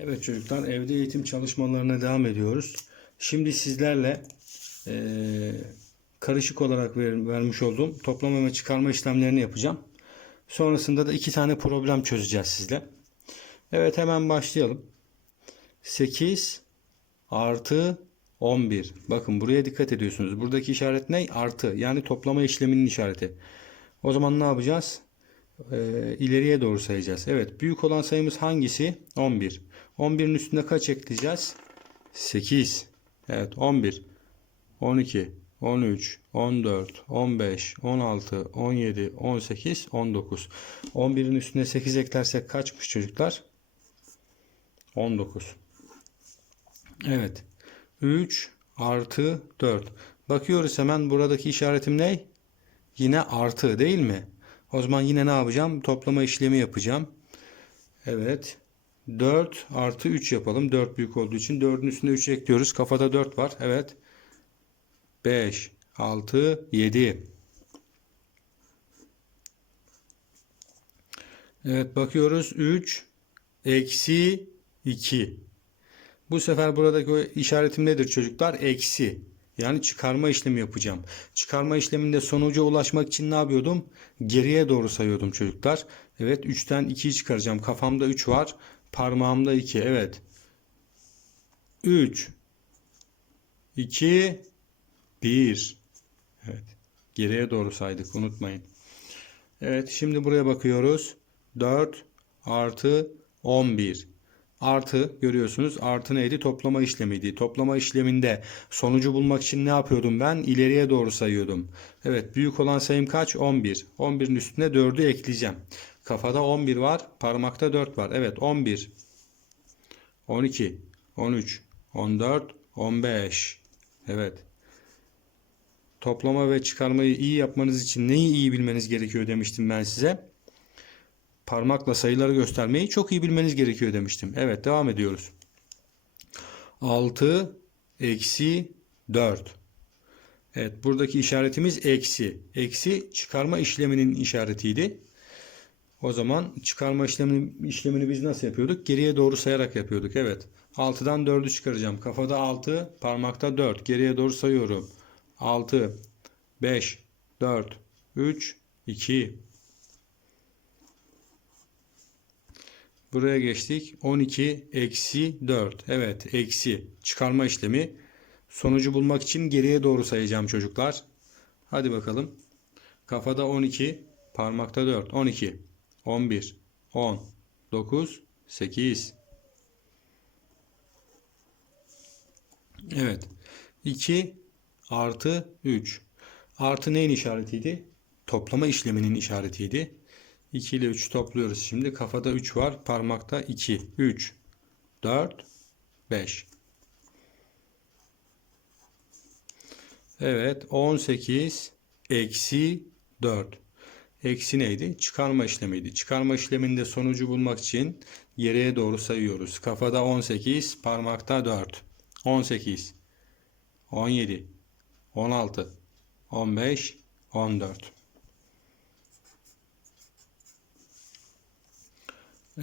Evet çocuklar evde eğitim çalışmalarına devam ediyoruz. Şimdi sizlerle eee, karışık olarak ver- vermiş olduğum toplama ve çıkarma işlemlerini yapacağım. Sonrasında da iki tane problem çözeceğiz sizle. Evet hemen başlayalım. 8 artı 11. Bakın buraya dikkat ediyorsunuz. Buradaki işaret ne? Artı. Yani toplama işleminin işareti. O zaman ne yapacağız? Ee, ileriye doğru sayacağız. Evet. Büyük olan sayımız hangisi? 11. 11'in üstüne kaç ekleyeceğiz? 8. Evet. 11. 12. 13. 14. 15. 16. 17. 18. 19. 11'in üstüne 8 eklersek kaçmış çocuklar? 19. Evet. 3 artı 4. Bakıyoruz hemen buradaki işaretim ne? Yine artı değil mi? O zaman yine ne yapacağım? Toplama işlemi yapacağım. Evet. 4 artı 3 yapalım. 4 büyük olduğu için 4'ün üstüne 3 ekliyoruz. Kafada 4 var. Evet. 5, 6, 7. Evet bakıyoruz. 3 eksi 2. Bu sefer buradaki işaretim nedir çocuklar? Eksi. Yani çıkarma işlemi yapacağım. Çıkarma işleminde sonuca ulaşmak için ne yapıyordum? Geriye doğru sayıyordum çocuklar. Evet 3'ten 2'yi çıkaracağım. Kafamda 3 var. Parmağımda 2. Evet. 3 2 1 Evet. Geriye doğru saydık. Unutmayın. Evet şimdi buraya bakıyoruz. 4 artı 11 artı görüyorsunuz artı neydi? Toplama işlemiydi. Toplama işleminde sonucu bulmak için ne yapıyordum ben? İleriye doğru sayıyordum. Evet büyük olan sayım kaç? 11 11'in üstüne 4'ü ekleyeceğim. Kafada 11 var parmakta 4 var. Evet 11 12 13 14 15 evet. Toplama ve çıkarmayı iyi yapmanız için neyi iyi bilmeniz gerekiyor demiştim ben size parmakla sayıları göstermeyi çok iyi bilmeniz gerekiyor demiştim. Evet devam ediyoruz. 6 eksi 4. Evet buradaki işaretimiz eksi. Eksi çıkarma işleminin işaretiydi. O zaman çıkarma işlemini, işlemini biz nasıl yapıyorduk? Geriye doğru sayarak yapıyorduk. Evet. 6'dan 4'ü çıkaracağım. Kafada 6, parmakta 4. Geriye doğru sayıyorum. 6, 5, 4, 3, 2, Buraya geçtik. 12 eksi 4. Evet eksi çıkarma işlemi. Sonucu bulmak için geriye doğru sayacağım çocuklar. Hadi bakalım. Kafada 12. Parmakta 4. 12. 11. 10. 9. 8. Evet. 2 artı 3. Artı neyin işaretiydi? Toplama işleminin işaretiydi. 2 ile 3 topluyoruz şimdi. Kafada 3 var. Parmakta 2. 3, 4, 5. Evet. 18 eksi 4. Eksi neydi? Çıkarma işlemiydi. Çıkarma işleminde sonucu bulmak için geriye doğru sayıyoruz. Kafada 18, parmakta 4. 18, 17, 16, 15, 14.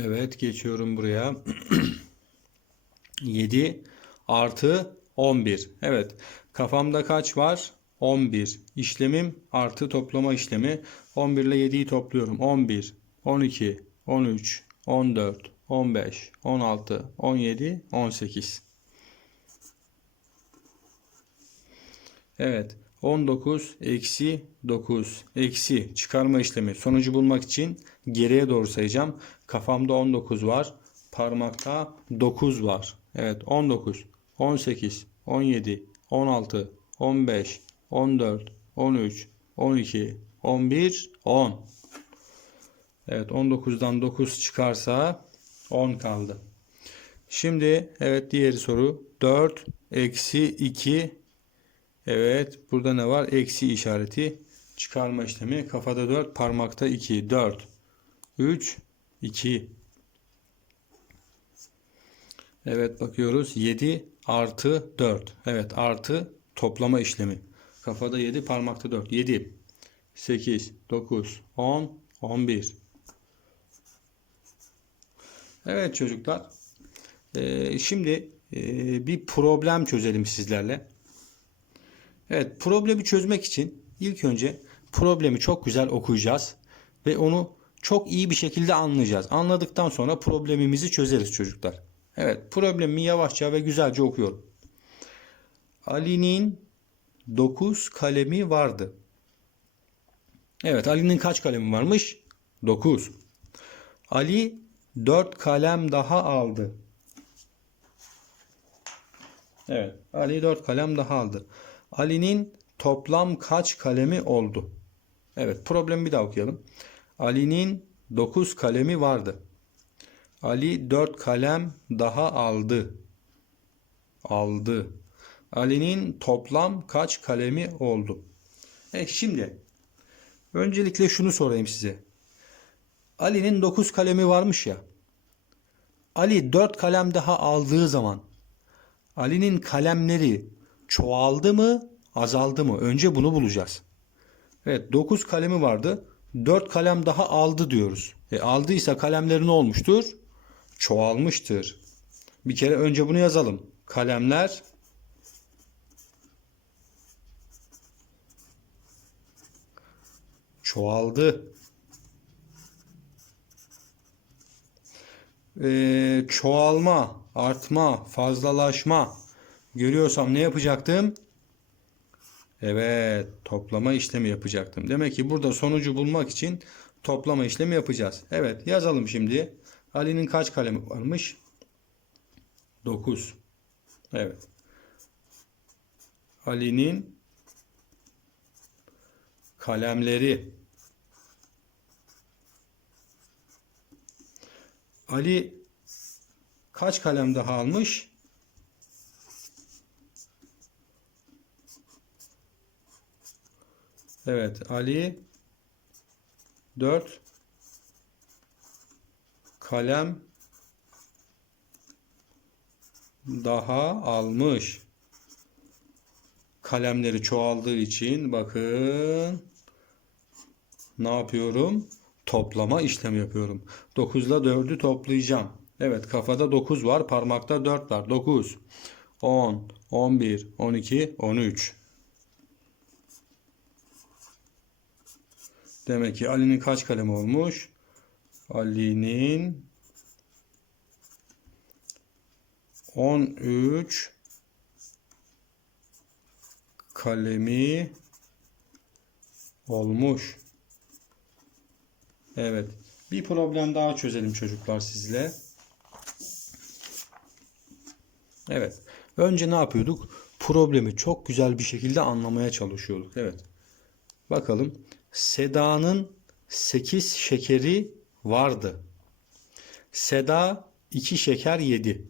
Evet geçiyorum buraya. 7 artı 11. Evet kafamda kaç var? 11. İşlemim artı toplama işlemi. 11 ile 7'yi topluyorum. 11, 12, 13, 14, 15, 16, 17, 18. Evet 19 eksi 9 eksi çıkarma işlemi sonucu bulmak için geriye doğru sayacağım. Kafamda 19 var. Parmakta 9 var. Evet 19, 18, 17, 16, 15, 14, 13, 12, 11, 10. Evet 19'dan 9 çıkarsa 10 kaldı. Şimdi evet diğer soru 4 eksi 2 Evet burada ne var? Eksi işareti çıkarma işlemi. Kafada 4 parmakta 2 4 3 2 Evet bakıyoruz. 7 artı 4 Evet artı toplama işlemi. Kafada 7 parmakta 4 7 8 9 10 11 Evet çocuklar. Ee, şimdi e, bir problem çözelim sizlerle. Evet, problemi çözmek için ilk önce problemi çok güzel okuyacağız ve onu çok iyi bir şekilde anlayacağız. Anladıktan sonra problemimizi çözeriz çocuklar. Evet, problemi yavaşça ve güzelce okuyorum. Ali'nin 9 kalemi vardı. Evet, Ali'nin kaç kalemi varmış? 9. Ali 4 kalem daha aldı. Evet, Ali 4 kalem daha aldı. Ali'nin toplam kaç kalemi oldu? Evet, problemi bir daha okuyalım. Ali'nin 9 kalemi vardı. Ali 4 kalem daha aldı. Aldı. Ali'nin toplam kaç kalemi oldu? E şimdi öncelikle şunu sorayım size. Ali'nin 9 kalemi varmış ya. Ali 4 kalem daha aldığı zaman Ali'nin kalemleri çoğaldı mı, azaldı mı? Önce bunu bulacağız. Evet, 9 kalemi vardı. 4 kalem daha aldı diyoruz. E aldıysa kalemleri ne olmuştur? Çoğalmıştır. Bir kere önce bunu yazalım. Kalemler çoğaldı. Ee, çoğalma, artma, fazlalaşma görüyorsam ne yapacaktım? Evet, toplama işlemi yapacaktım. Demek ki burada sonucu bulmak için toplama işlemi yapacağız. Evet, yazalım şimdi. Ali'nin kaç kalemi varmış? 9. Evet. Ali'nin kalemleri Ali kaç kalem daha almış? Evet, Ali 4 kalem daha almış. Kalemleri çoğaldığı için bakın ne yapıyorum? Toplama işlemi yapıyorum. 9 ile 4'ü toplayacağım. Evet kafada 9 var. Parmakta 4 var. 9, 10, 11, 12, 13. Demek ki Ali'nin kaç kalemi olmuş? Ali'nin 13 kalemi olmuş. Evet. Bir problem daha çözelim çocuklar sizle. Evet. Önce ne yapıyorduk? Problemi çok güzel bir şekilde anlamaya çalışıyorduk. Evet. Bakalım. Seda'nın 8 şekeri vardı. Seda 2 şeker yedi.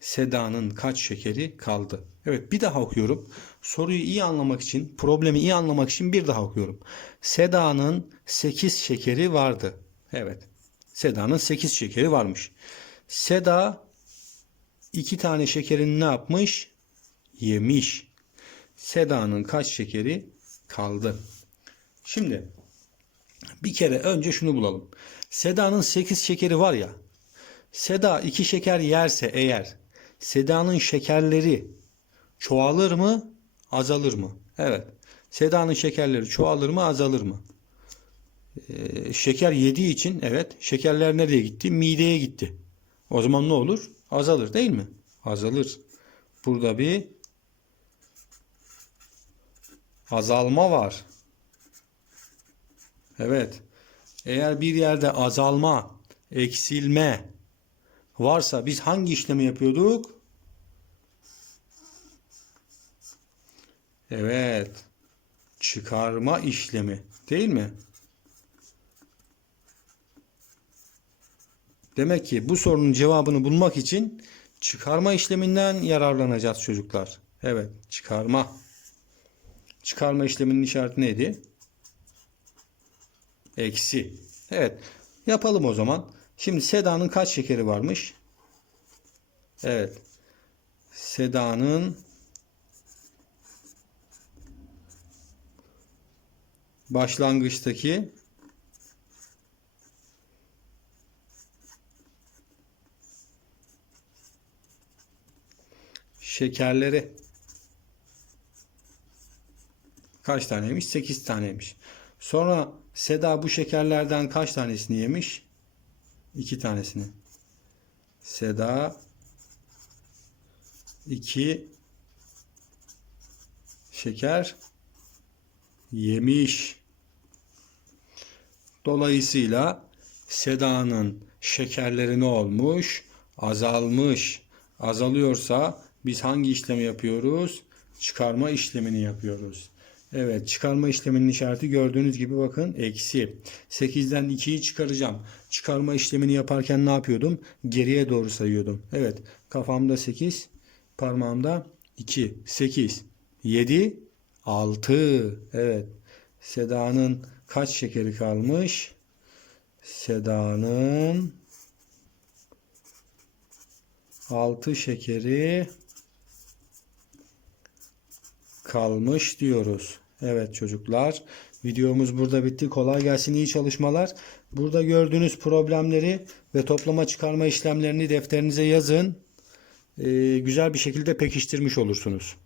Seda'nın kaç şekeri kaldı? Evet bir daha okuyorum. Soruyu iyi anlamak için, problemi iyi anlamak için bir daha okuyorum. Seda'nın 8 şekeri vardı. Evet. Seda'nın 8 şekeri varmış. Seda 2 tane şekerini ne yapmış? Yemiş. Seda'nın kaç şekeri kaldı? Şimdi bir kere önce şunu bulalım. Seda'nın 8 şekeri var ya. Seda 2 şeker yerse eğer Seda'nın şekerleri çoğalır mı, azalır mı? Evet. Seda'nın şekerleri çoğalır mı, azalır mı? Ee, şeker yediği için evet şekerler nereye gitti? Mideye gitti. O zaman ne olur? Azalır değil mi? Azalır. Burada bir azalma var. Evet. Eğer bir yerde azalma, eksilme varsa biz hangi işlemi yapıyorduk? Evet. Çıkarma işlemi değil mi? Demek ki bu sorunun cevabını bulmak için çıkarma işleminden yararlanacağız çocuklar. Evet, çıkarma. Çıkarma işleminin işareti neydi? Eksi. Evet. Yapalım o zaman. Şimdi Seda'nın kaç şekeri varmış? Evet. Seda'nın başlangıçtaki şekerleri kaç taneymiş? 8 taneymiş. Sonra Seda bu şekerlerden kaç tanesini yemiş? 2 tanesini. Seda 2 şeker yemiş. Dolayısıyla Seda'nın şekerleri ne olmuş? Azalmış. Azalıyorsa biz hangi işlemi yapıyoruz? Çıkarma işlemini yapıyoruz. Evet çıkarma işleminin işareti gördüğünüz gibi bakın eksi. 8'den 2'yi çıkaracağım. Çıkarma işlemini yaparken ne yapıyordum? Geriye doğru sayıyordum. Evet kafamda 8 parmağımda 2 8 7 6 evet Seda'nın kaç şekeri kalmış? Seda'nın 6 şekeri kalmış diyoruz. Evet çocuklar videomuz burada bitti. Kolay gelsin iyi çalışmalar. Burada gördüğünüz problemleri ve toplama çıkarma işlemlerini defterinize yazın. Ee, güzel bir şekilde pekiştirmiş olursunuz.